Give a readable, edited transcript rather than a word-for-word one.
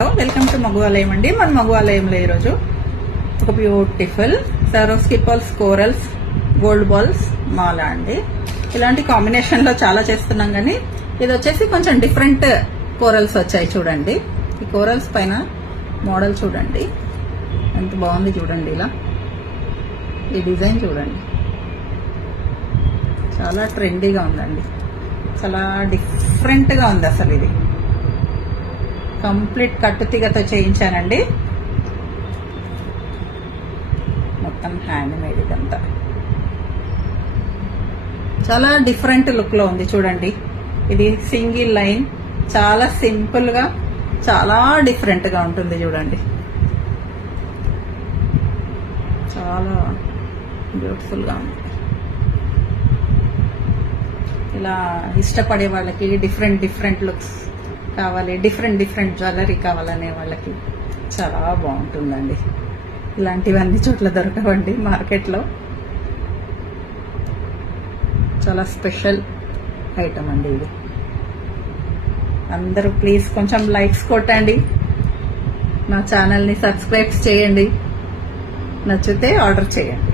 Welcome to మగువాలయం అండి. మన మగువాలయంలో ఈరోజు ఒక beautiful Swarovski pearls corals gold balls మాల అండి. ఇలాంటి కాంబినేషన్ లో చాలా చేస్తున్నాం, కానీ ఇది వచ్చేసి కొంచెం డిఫరెంట్ కోరల్స్ వచ్చాయి. చూడండి, ఈ కోరల్స్ పైన మోడల్ చూడండి ఎంత బాగుంది. చూడండి, ఇలా ఈ డిజైన్ చూడండి, చాలా ట్రెండీగా ఉందండి. చాలా డిఫరెంట్ గా ఉంది అసలు. ఇది కంప్లీట్ కట్టుతీగతో చేయించానండి. మొత్తం హ్యాండ్ మేడ్. ఇదంతా చాలా డిఫరెంట్ లుక్ లో ఉంది. చూడండి, ఇది సింగిల్ లైన్, చాలా సింపుల్ గా చాలా డిఫరెంట్ గా ఉంటుంది. చూడండి, చాలా బ్యూటిఫుల్ గా ఉంది. ఇలా ఇష్టపడే వాళ్ళకి డిఫరెంట్ లుక్స్ కావాలి, డిఫరెంట్ జ్యువెలరీ కావాలనే వాళ్ళకి చాలా బాగుంటుందండి. ఇలాంటివి అన్ని చోట్ల దొరకవండి మార్కెట్లో. చాలా స్పెషల్ ఐటమ్ అండి ఇది. అందరూ ప్లీజ్ కొంచెం లైక్స్ కొట్టండి, నా ఛానల్ని సబ్స్క్రైబ్ చేయండి, నచ్చితే ఆర్డర్ చేయండి.